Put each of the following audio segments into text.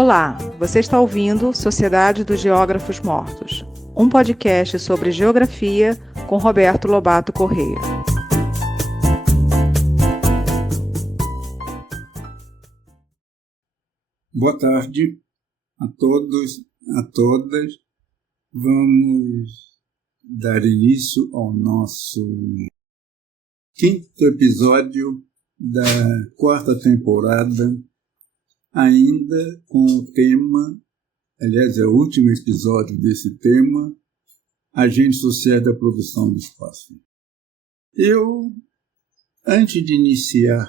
Olá, você está ouvindo Sociedade dos Geógrafos Mortos, um podcast sobre geografia com Roberto Lobato Corrêa. Boa tarde a todos, a todas. Vamos dar início ao nosso quinto episódio da quarta temporada, ainda com o tema, aliás, é o último episódio desse tema, Agentes Sociais da Produção do Espaço. Antes de iniciar,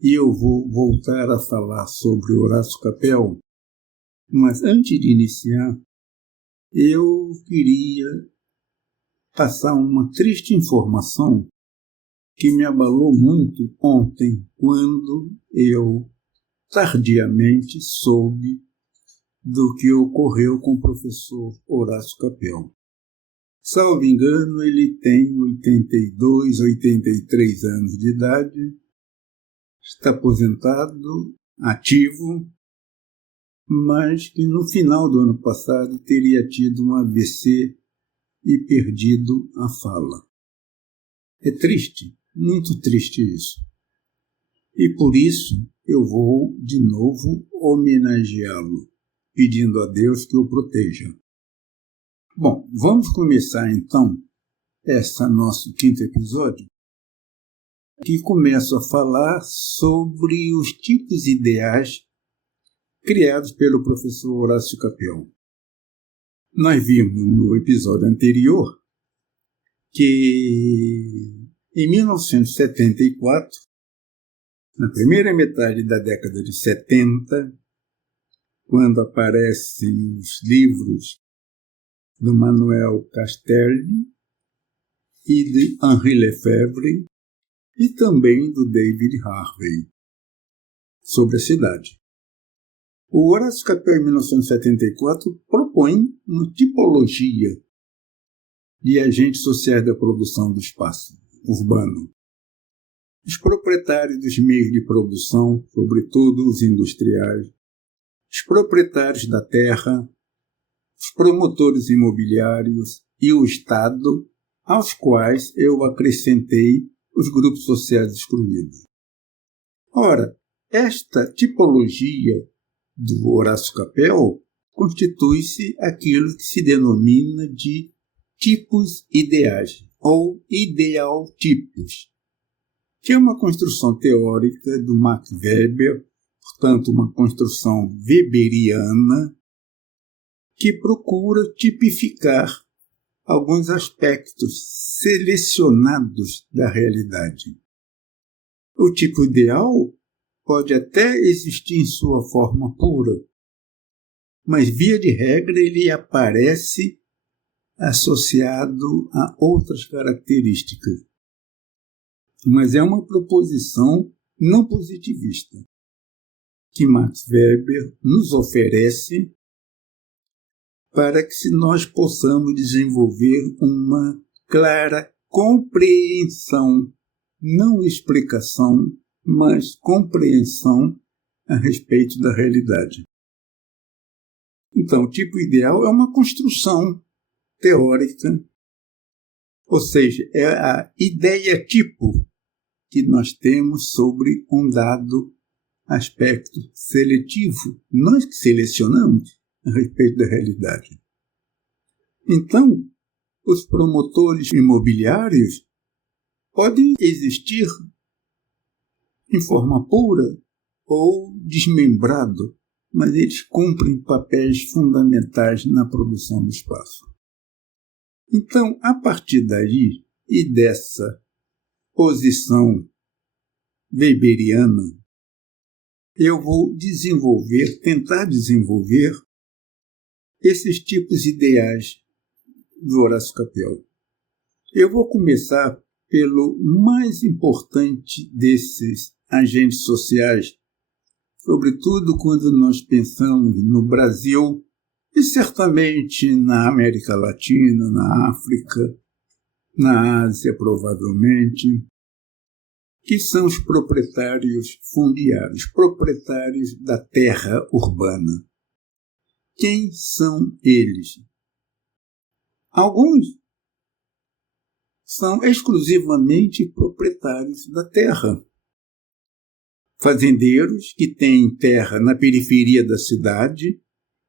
eu vou voltar a falar sobre Horácio Capel, mas antes de iniciar, eu queria passar uma triste informação que me abalou muito ontem, quando eu tardiamente soube do que ocorreu com o professor Horácio Capel. Salvo engano, ele tem 82, 83 anos de idade, está aposentado, ativo, mas que no final do ano passado teria tido um AVC e perdido a fala. É triste, muito triste isso. E por isso eu vou de novo homenageá-lo, pedindo a Deus que o proteja. Bom, vamos começar então esse nosso quinto episódio, que começa a falar sobre os tipos ideais criados pelo professor Horácio Capel. Nós vimos no episódio anterior que em 1974, na primeira metade da década de 70, quando aparecem os livros do Manuel Castelli e de Henri Lefebvre e também do David Harvey sobre a cidade. O Horácio Capel, em 1974, propõe uma tipologia de agentes sociais da produção do espaço urbano. Os proprietários dos meios de produção, sobretudo os industriais, os proprietários da terra, os promotores imobiliários e o Estado, aos quais eu acrescentei os grupos sociais excluídos. Ora, esta tipologia do Horácio Capel constitui-se aquilo que se denomina de tipos ideais, ou idealtipos, que é uma construção teórica do Max Weber, portanto uma construção weberiana, que procura tipificar alguns aspectos selecionados da realidade. O tipo ideal pode até existir em sua forma pura, mas, via de regra, ele aparece associado a outras características. Mas é uma proposição não positivista que Max Weber nos oferece para que nós possamos desenvolver uma clara compreensão, não explicação, mas compreensão a respeito da realidade. Então, o tipo ideal é uma construção teórica, ou seja, é a ideia tipo que nós temos sobre um dado aspecto seletivo. Nós que selecionamos a respeito da realidade. Então, os promotores imobiliários podem existir em forma pura ou desmembrado, mas eles cumprem papéis fundamentais na produção do espaço. Então, a partir daí e dessa posição weberiana, eu vou tentar desenvolver esses tipos ideais do Horácio Capel. Eu vou começar pelo mais importante desses agentes sociais, sobretudo quando nós pensamos no Brasil e certamente na América Latina, na África, na Ásia, provavelmente, que são os proprietários fundiários, proprietários da terra urbana. Quem são eles? Alguns são exclusivamente proprietários da terra. Fazendeiros que têm terra na periferia da cidade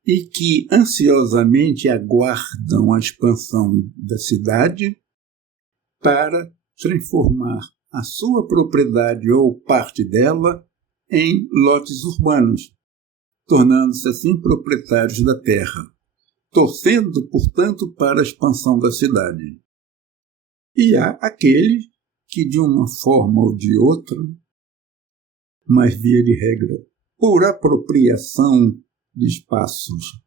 e que ansiosamente aguardam a expansão da cidade para transformar a sua propriedade ou parte dela em lotes urbanos, tornando-se assim proprietários da terra, torcendo, portanto, para a expansão da cidade. E há aqueles que, de uma forma ou de outra, mas via de regra, por apropriação de espaços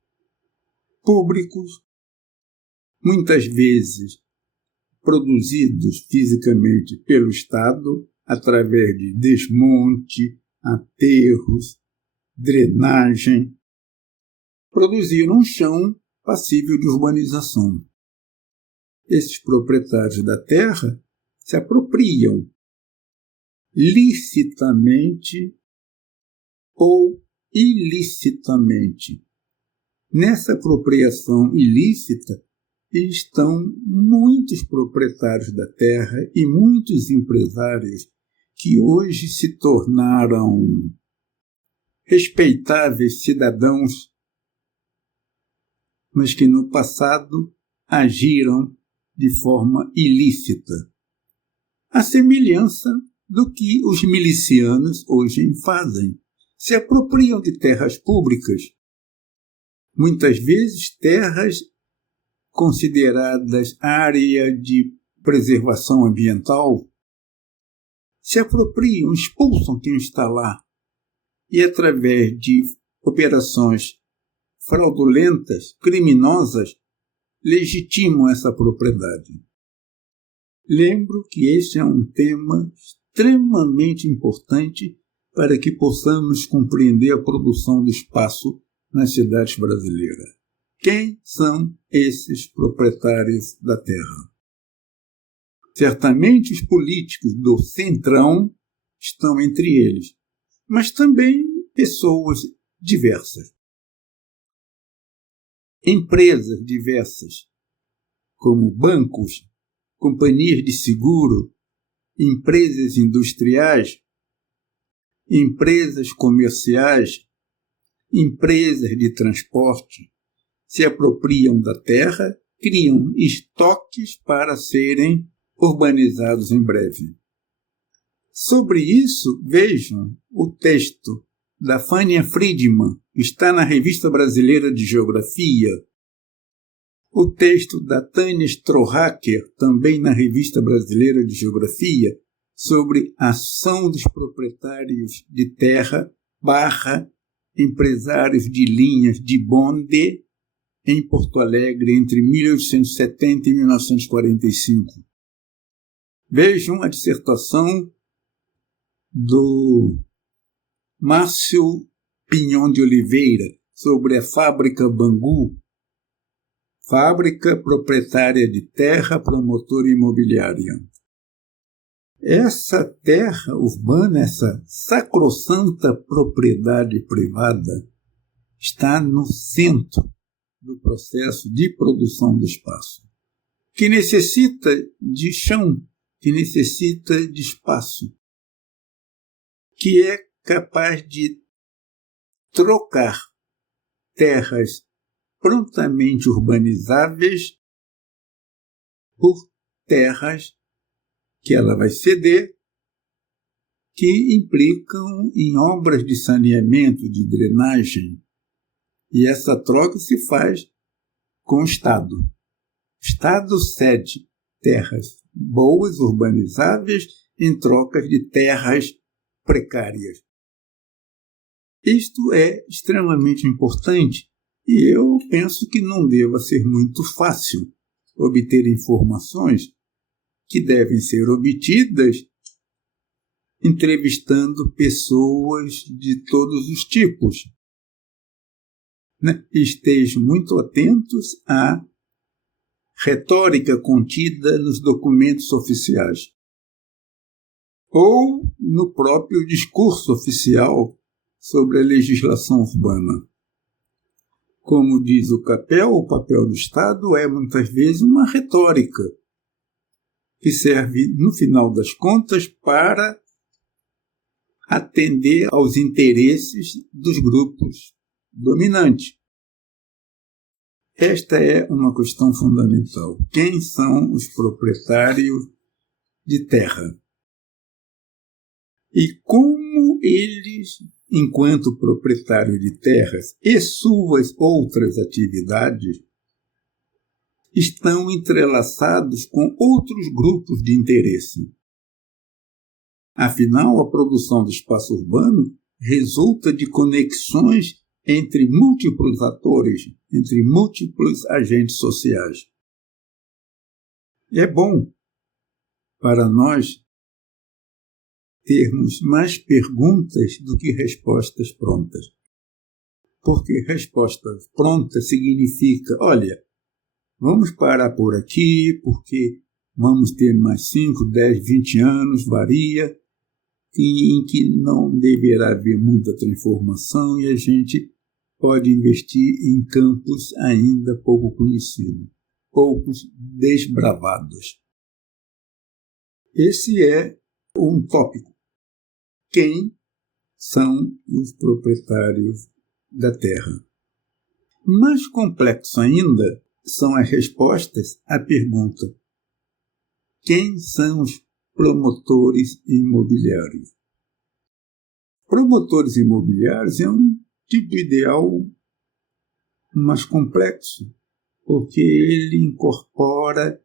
públicos, muitas vezes produzidos fisicamente pelo Estado, através de desmonte, aterros, drenagem, produziram um chão passível de urbanização. Esses proprietários da terra se apropriam licitamente ou ilicitamente. Nessa apropriação ilícita estão muitos proprietários da terra e muitos empresários que hoje se tornaram respeitáveis cidadãos, mas que no passado agiram de forma ilícita. A semelhança do que os milicianos hoje fazem. Se apropriam de terras públicas, muitas vezes terras consideradas área de preservação ambiental, se apropriam, expulsam quem está lá e, através de operações fraudulentas, criminosas, legitimam essa propriedade. Lembro que este é um tema extremamente importante para que possamos compreender a produção do espaço nas cidades brasileiras. Quem são esses proprietários da terra? Certamente os políticos do Centrão estão entre eles, mas também pessoas diversas. Empresas diversas, como bancos, companhias de seguro, empresas industriais, empresas comerciais, empresas de transporte, se apropriam da terra, criam estoques para serem urbanizados em breve. Sobre isso, vejam o texto da Fania Friedman, que está na Revista Brasileira de Geografia, o texto da Tânia Strohacker, também na Revista Brasileira de Geografia, sobre a ação dos proprietários de terra / empresários de linhas de bonde em Porto Alegre entre 1870 e 1945. Vejam a dissertação do Márcio Pinhon de Oliveira sobre a fábrica Bangu, fábrica proprietária de terra, promotora imobiliária. Essa terra urbana, essa sacrossanta propriedade privada, está no centro do processo de produção do espaço, que necessita de chão, que necessita de espaço, que é capaz de trocar terras prontamente urbanizáveis por terras que ela vai ceder, que implicam em obras de saneamento, de drenagem. E essa troca se faz com o Estado. O Estado cede terras boas, urbanizáveis, em trocas de terras precárias. Isto é extremamente importante e eu penso que não deva ser muito fácil obter informações que devem ser obtidas entrevistando pessoas de todos os tipos. Estejam muito atentos à retórica contida nos documentos oficiais. ou no próprio discurso oficial sobre a legislação urbana. Como diz o papel do Estado é muitas vezes uma retórica que serve, no final das contas, para atender aos interesses dos grupos dominantes. Esta é uma questão fundamental. Quem são os proprietários de terra? E como eles, enquanto proprietários de terras e suas outras atividades, estão entrelaçados com outros grupos de interesse. Afinal, a produção do espaço urbano resulta de conexões entre múltiplos atores, entre múltiplos agentes sociais. É bom para nós termos mais perguntas do que respostas prontas. Porque respostas prontas significa, olha, vamos parar por aqui, porque vamos ter mais 5, 10, 20 anos, varia, em que não deverá haver muita transformação e a gente pode investir em campos ainda pouco conhecidos, poucos desbravados. Esse é um tópico. Quem são os proprietários da terra? Mais complexo ainda são as respostas à pergunta: quem são os promotores imobiliários? Promotores imobiliários é um tipo ideal mais complexo, porque ele incorpora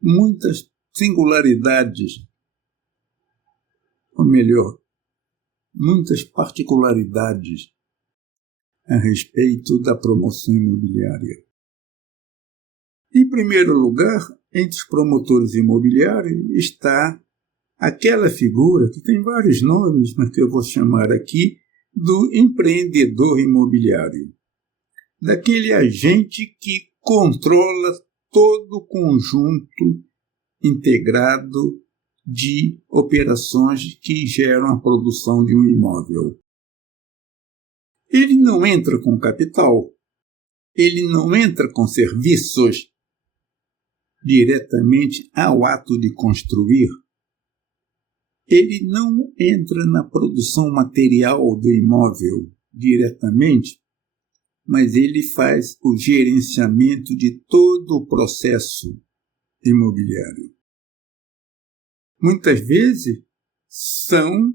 muitas singularidades, ou melhor, muitas particularidades a respeito da promoção imobiliária. Em primeiro lugar, entre os promotores imobiliários está aquela figura que tem vários nomes, mas que eu vou chamar aqui do empreendedor imobiliário, daquele agente que controla todo o conjunto integrado de operações que geram a produção de um imóvel. Ele não entra com capital, ele não entra com serviços diretamente ao ato de construir. Ele não entra na produção material do imóvel diretamente, mas ele faz o gerenciamento de todo o processo imobiliário. Muitas vezes são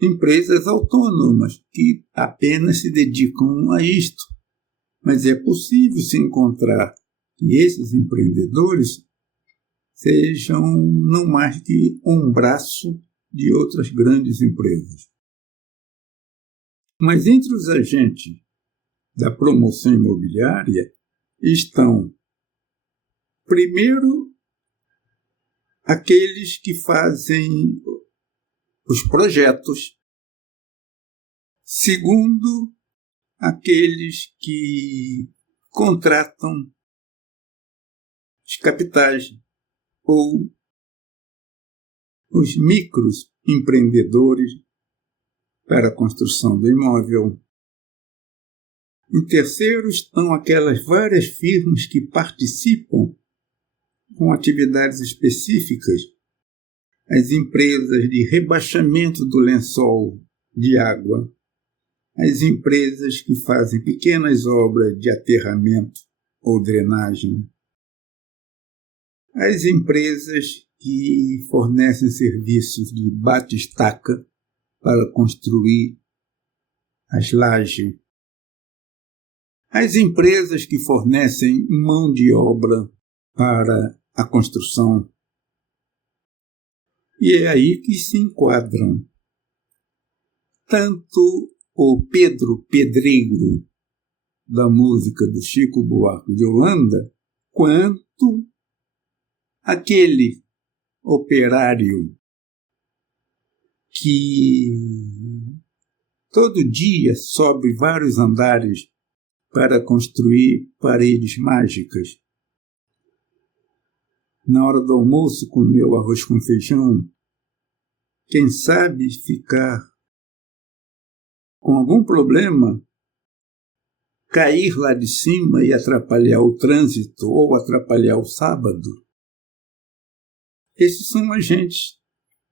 empresas autônomas que apenas se dedicam a isto, mas é possível se encontrar que esses empreendedores sejam não mais que um braço de outras grandes empresas. Mas entre os agentes da promoção imobiliária estão, primeiro, aqueles que fazem os projetos, segundo, aqueles que contratam os capitais ou os microempreendedores para a construção do imóvel. Em terceiro estão aquelas várias firmas que participam com atividades específicas, as empresas de rebaixamento do lençol de água, as empresas que fazem pequenas obras de aterramento ou drenagem, as empresas que fornecem serviços de bate-estaca para construir as lajes, as empresas que fornecem mão de obra para a construção. E é aí que se enquadram tanto o Pedro Pedreiro, da música do Chico Buarque de Holanda, quanto aquele operário que todo dia sobe vários andares para construir paredes mágicas. na hora do almoço, comer o arroz com feijão, quem sabe ficar com algum problema, cair lá de cima e atrapalhar o trânsito ou atrapalhar o sábado. Esses são agentes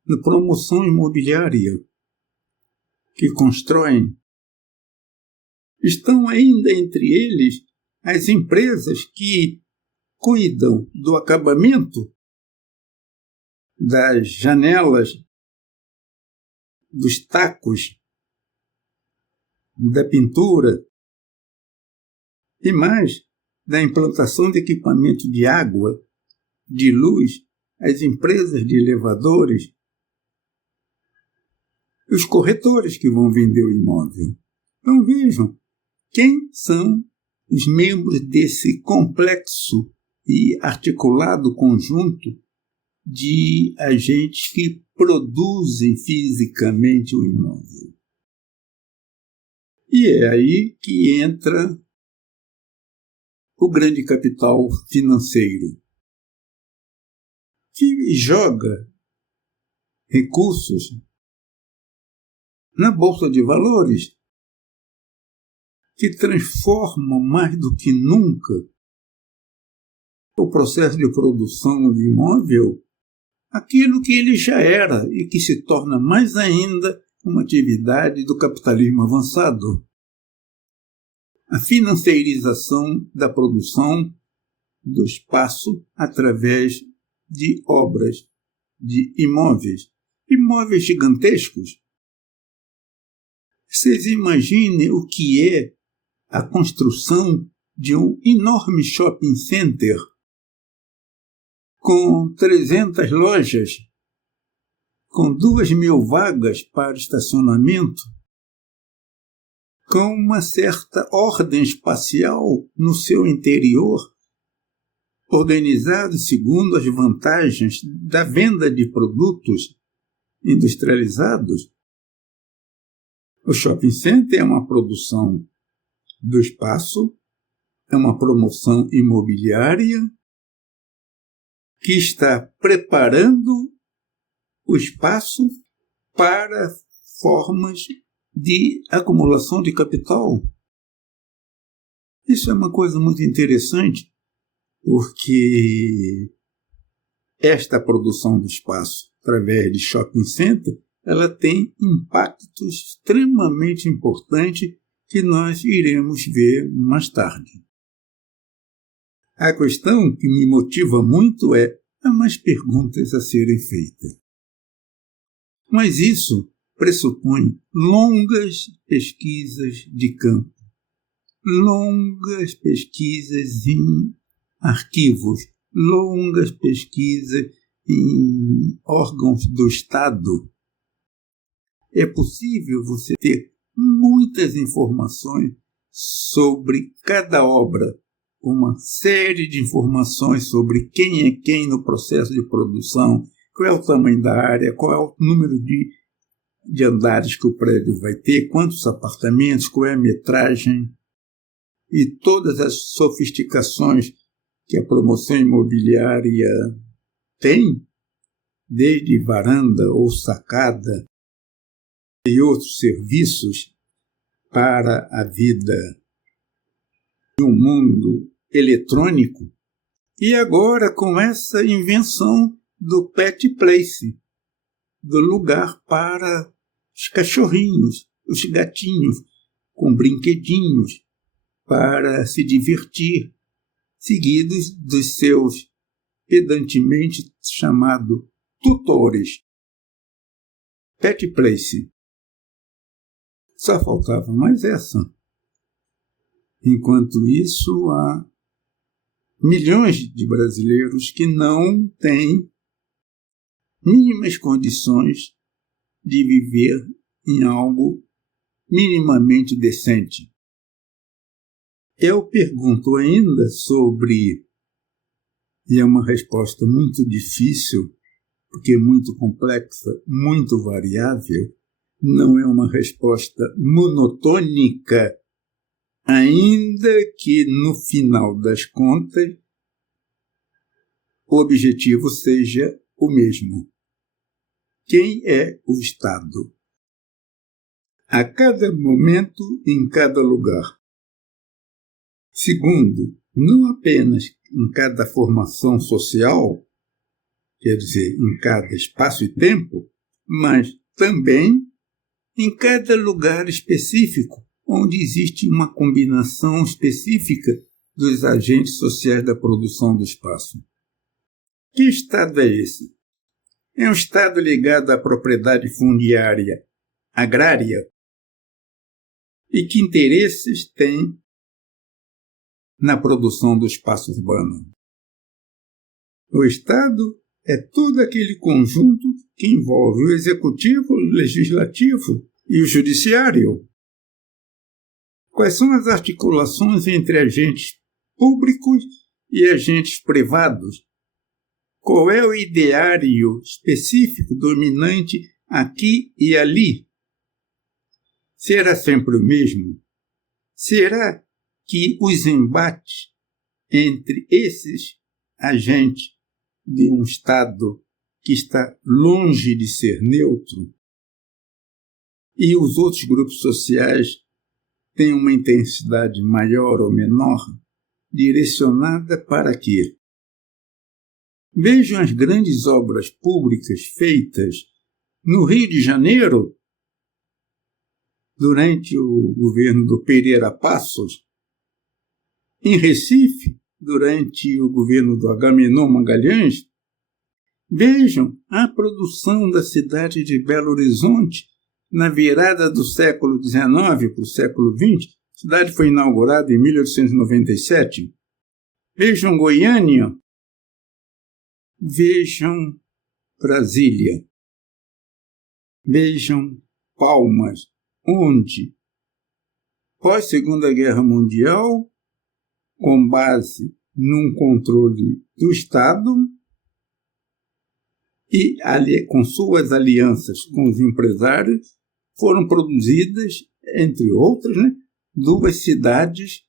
de promoção imobiliária que constroem. Estão ainda entre eles as empresas que cuidam do acabamento das janelas, dos tacos, da pintura e mais da implantação de equipamento de água, de luz, as empresas de elevadores, os corretores que vão vender o imóvel. Então vejam, quem são os membros desse complexo e articulado conjunto de agentes que produzem fisicamente o imóvel. E é aí que entra o grande capital financeiro, que joga recursos na Bolsa de Valores, que transformam mais do que nunca o processo de produção de imóvel aquilo que ele já era e que se torna mais ainda uma atividade do capitalismo avançado. A financeirização da produção do espaço através de obras, de imóveis gigantescos. Vocês imaginem o que é a construção de um enorme shopping center com 300 lojas, com 2.000 vagas para estacionamento, com uma certa ordem espacial no seu interior, organizado segundo as vantagens da venda de produtos industrializados. O shopping center é uma produção do espaço, é uma promoção imobiliária que está preparando o espaço para formas de acumulação de capital. Isso é uma coisa muito interessante, porque esta produção do espaço através de shopping center, ela tem impactos extremamente importantes que nós iremos ver mais tarde. A questão que me motiva muito há mais perguntas a serem feitas. Mas isso pressupõe longas pesquisas de campo, longas pesquisas em arquivos, longas pesquisas em órgãos do Estado. É possível você ter muitas informações sobre cada obra, uma série de informações sobre quem é quem no processo de produção, qual é o tamanho da área, qual é o número de andares que o prédio vai ter, quantos apartamentos, qual é a metragem e todas as sofisticações que a promoção imobiliária tem, desde varanda ou sacada e outros serviços para a vida de um mundo eletrônico. E agora com essa invenção do pet place, do lugar para os cachorrinhos, os gatinhos, com brinquedinhos, para se divertir, seguidos dos seus pedantemente chamados tutores. Pet place. Só faltava mais essa. Enquanto isso, há milhões de brasileiros que não têm mínimas condições de viver em algo minimamente decente. Eu pergunto ainda sobre, e é uma resposta muito difícil, porque é muito complexa, muito variável, não é uma resposta monotônica, ainda que no final das contas o objetivo seja o mesmo. Quem é o Estado? A cada momento, em cada lugar. Segundo, não apenas em cada formação social, quer dizer, em cada espaço e tempo, mas também em cada lugar específico, onde existe uma combinação específica dos agentes sociais da produção do espaço. Que Estado é esse? É um Estado ligado à propriedade fundiária agrária? E que interesses tem na produção do espaço urbano? O Estado é todo aquele conjunto que envolve o executivo, o legislativo e o judiciário. Quais são as articulações entre agentes públicos e agentes privados? Qual é o ideário específico dominante aqui e ali? Será sempre o mesmo? Será que os embates entre esses agentes de um Estado que está longe de ser neutro e os outros grupos sociais têm uma intensidade maior ou menor, direcionada para quê? Vejam as grandes obras públicas feitas no Rio de Janeiro, durante o governo do Pereira Passos, em Recife, durante o governo do Agamenon Magalhães. Vejam a produção da cidade de Belo Horizonte na virada do século XIX para o século XX. A cidade foi inaugurada em 1897. Vejam Goiânia. Vejam Brasília. Vejam Palmas, onde, pós-Segunda Guerra Mundial, com base num controle do Estado e com suas alianças com os empresários, foram produzidas, entre outras, duas cidades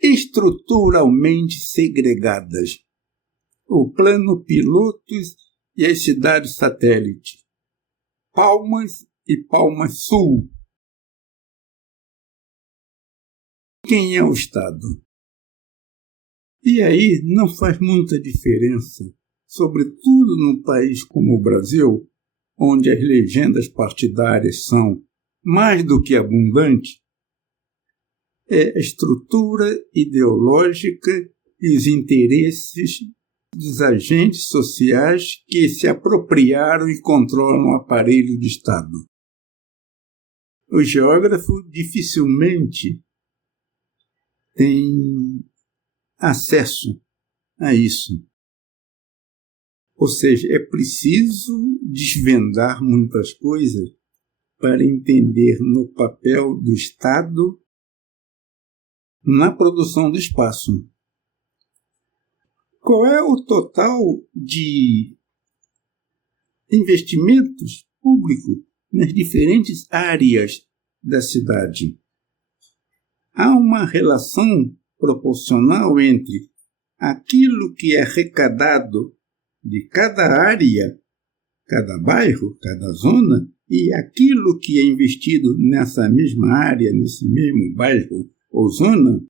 estruturalmente segregadas: o Plano Pilotos e as cidades satélites, Palmas e Palmas Sul. Quem é o Estado? E aí não faz muita diferença, sobretudo num país como o Brasil, onde as legendas partidárias são mais do que abundantes, é a estrutura ideológica e os interesses dos agentes sociais que se apropriaram e controlam o aparelho de Estado. O geógrafo dificilmente tem acesso a isso. Ou seja, é preciso desvendar muitas coisas para entender no papel do Estado na produção do espaço. Qual é o total de investimentos públicos nas diferentes áreas da cidade? Há uma relação proporcional entre aquilo que é arrecadado de cada área, cada bairro, cada zona, e aquilo que é investido nessa mesma área, nesse mesmo bairro ou zona?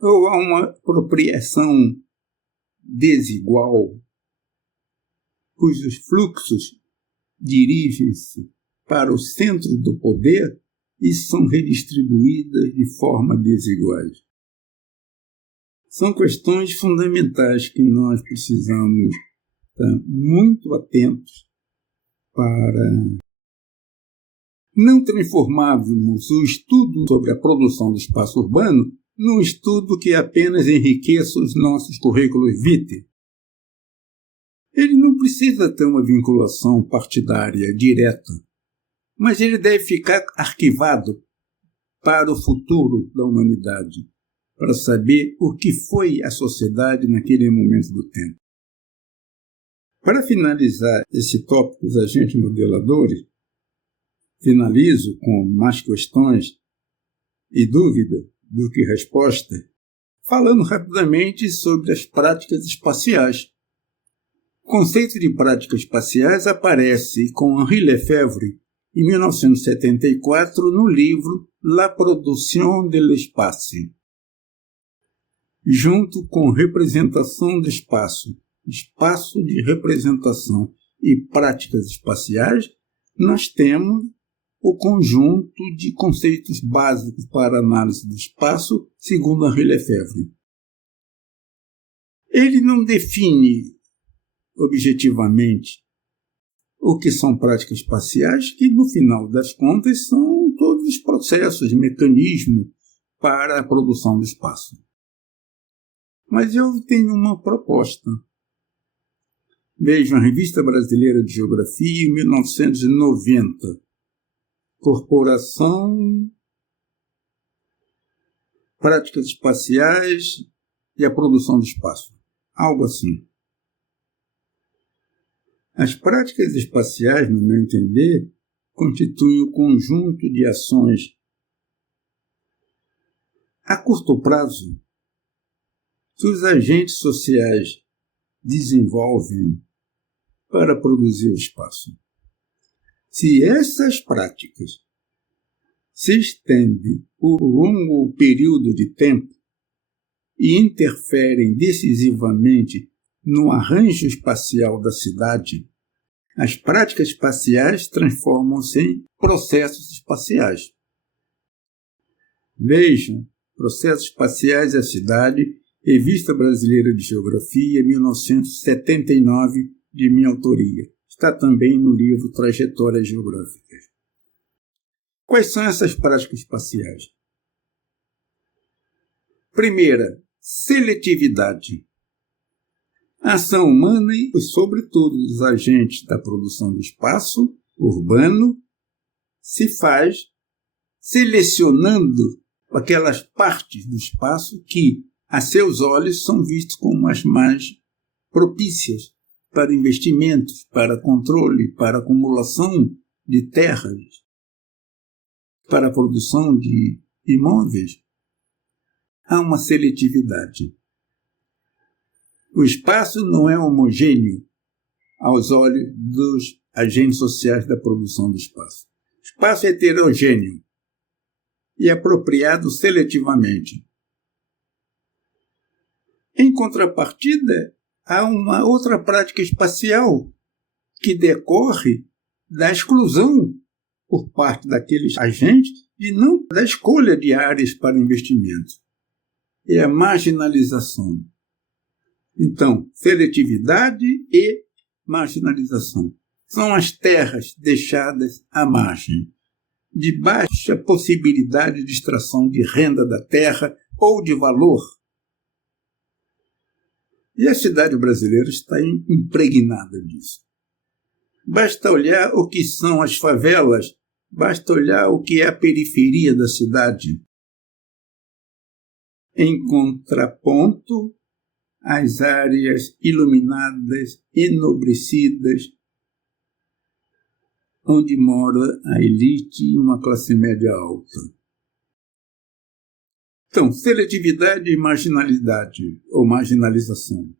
Ou há uma apropriação desigual, cujos fluxos dirigem-se para o centro do poder e são redistribuídas de forma desigual? São questões fundamentais que nós precisamos estar muito atentos para não transformarmos o estudo sobre a produção do espaço urbano num estudo que apenas enriqueça os nossos currículos vitae. Ele não precisa ter uma vinculação partidária direta, mas ele deve ficar arquivado para o futuro da humanidade, para saber o que foi a sociedade naquele momento do tempo. Para finalizar esse tópico dos agentes modeladores, finalizo com mais questões e dúvida do que resposta. falando rapidamente sobre as práticas espaciais. O conceito de práticas espaciais aparece com Henri Lefebvre em 1974 no livro La production de l'espace, junto com representação do espaço, espaço de representação e práticas espaciais, nós temos o conjunto de conceitos básicos para a análise do espaço, segundo Henri Lefebvre. Ele não define objetivamente o que são práticas espaciais, que no final das contas são todos os processos, mecanismos para a produção do espaço. Mas eu tenho uma proposta. Vejo a Revista Brasileira de Geografia, em 1990. Corporação, práticas espaciais e a produção do espaço. Algo assim. As práticas espaciais, no meu entender, constituem o conjunto de ações a curto prazo que os agentes sociais desenvolvem para produzir o espaço. Se essas práticas se estendem por um longo período de tempo e interferem decisivamente no arranjo espacial da cidade, as práticas espaciais transformam-se em processos espaciais. Vejam, Processos Espaciais da Cidade, Revista Brasileira de Geografia, 1979, de minha autoria. Está também no livro Trajetórias Geográficas. Quais são essas práticas espaciais? Primeira, seletividade. A ação humana e, sobretudo, dos agentes da produção do espaço urbano se faz selecionando aquelas partes do espaço que, a seus olhos, são vistas como as mais propícias para investimentos, para controle, para acumulação de terras, para a produção de imóveis. Há uma seletividade. O espaço não é homogêneo aos olhos dos agentes sociais da produção do espaço. O espaço é heterogêneo e apropriado seletivamente. Em contrapartida, há uma outra prática espacial que decorre da exclusão por parte daqueles agentes e não da escolha de áreas para investimento. É a marginalização. Então, seletividade e marginalização. São as terras deixadas à margem, de baixa possibilidade de extração de renda da terra ou de valor. E a cidade brasileira está impregnada disso. Basta olhar o que são as favelas, basta olhar o que é a periferia da cidade. Em contraponto, as áreas iluminadas, enobrecidas, onde mora a elite e uma classe média alta. Então, seletividade e marginalidade, ou marginalização.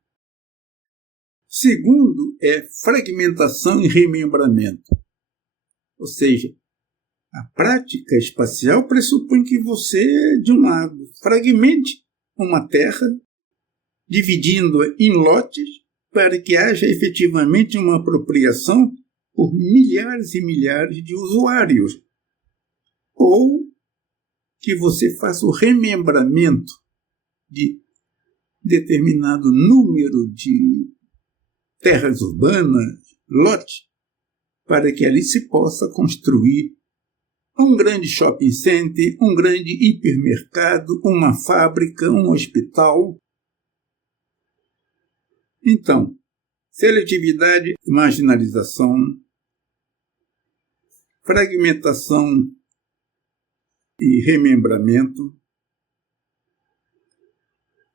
Segundo é fragmentação e remembramento. Ou seja, a prática espacial pressupõe que você, de um lado, fragmente uma terra, dividindo-a em lotes, para que haja efetivamente uma apropriação por milhares e milhares de usuários. Ou que você faça o remembramento de determinado número de terras urbanas, lotes, para que ali se possa construir um grande shopping center, um grande hipermercado, uma fábrica, um hospital. Então, seletividade e marginalização, fragmentação e remembramento.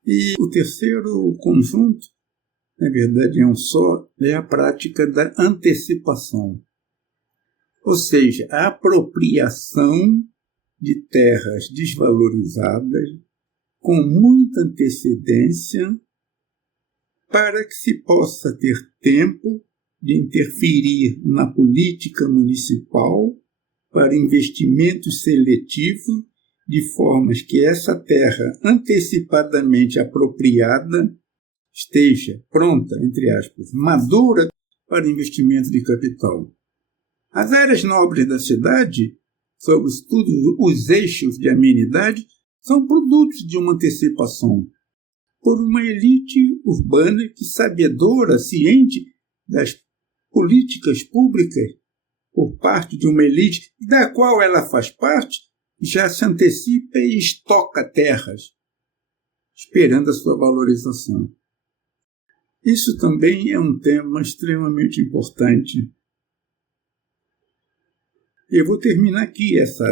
E o terceiro conjunto, na verdade é um só, é a prática da antecipação. Ou seja, a apropriação de terras desvalorizadas com muita antecedência para que se possa ter tempo de interferir na política municipal para investimentos seletivos, de formas que essa terra antecipadamente apropriada esteja pronta, entre aspas, madura para investimento de capital. As áreas nobres da cidade, sobretudo os eixos de amenidade, são produtos de uma antecipação por uma elite urbana que, sabedora, ciente das políticas públicas por parte de uma elite da qual ela faz parte, já se antecipa e estoca terras, esperando a sua valorização. Isso também é um tema extremamente importante. Eu vou terminar aqui essa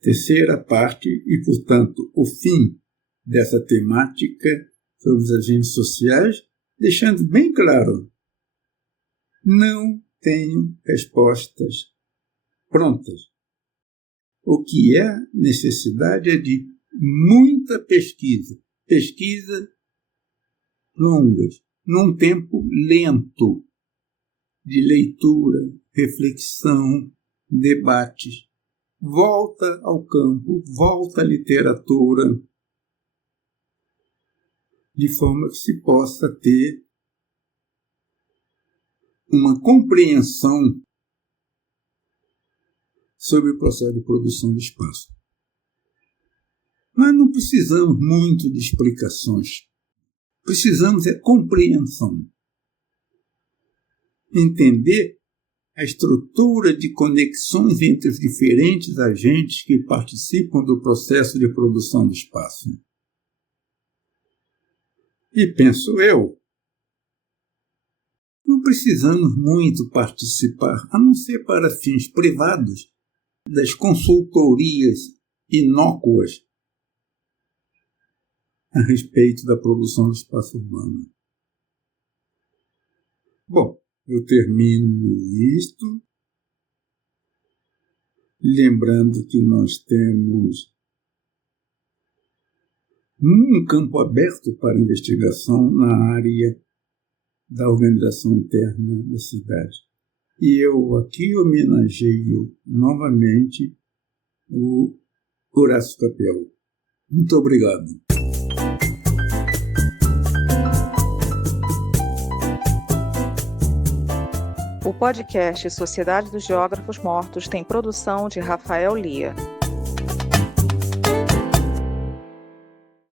terceira parte e, portanto, o fim dessa temática sobre os agentes sociais, deixando bem claro: não tenho respostas prontas. O que é necessidade é de muita pesquisa longas, num tempo lento, de leitura, reflexão, debates. Volta ao campo, volta à literatura, de forma que se possa ter uma compreensão sobre o processo de produção do espaço. Mas não precisamos muito de explicações. Precisamos de compreensão. Entender a estrutura de conexões entre os diferentes agentes que participam do processo de produção do espaço. E penso eu, não precisamos muito participar, a não ser para fins privados, das consultorias inócuas a respeito da produção do espaço urbano. Bom, eu termino isto, lembrando que nós temos um campo aberto para investigação na área da organização interna da cidade. E eu aqui homenageio novamente o Horácio Capel. Muito obrigado. O podcast Sociedade dos Geógrafos Mortos tem produção de Rafael Lia.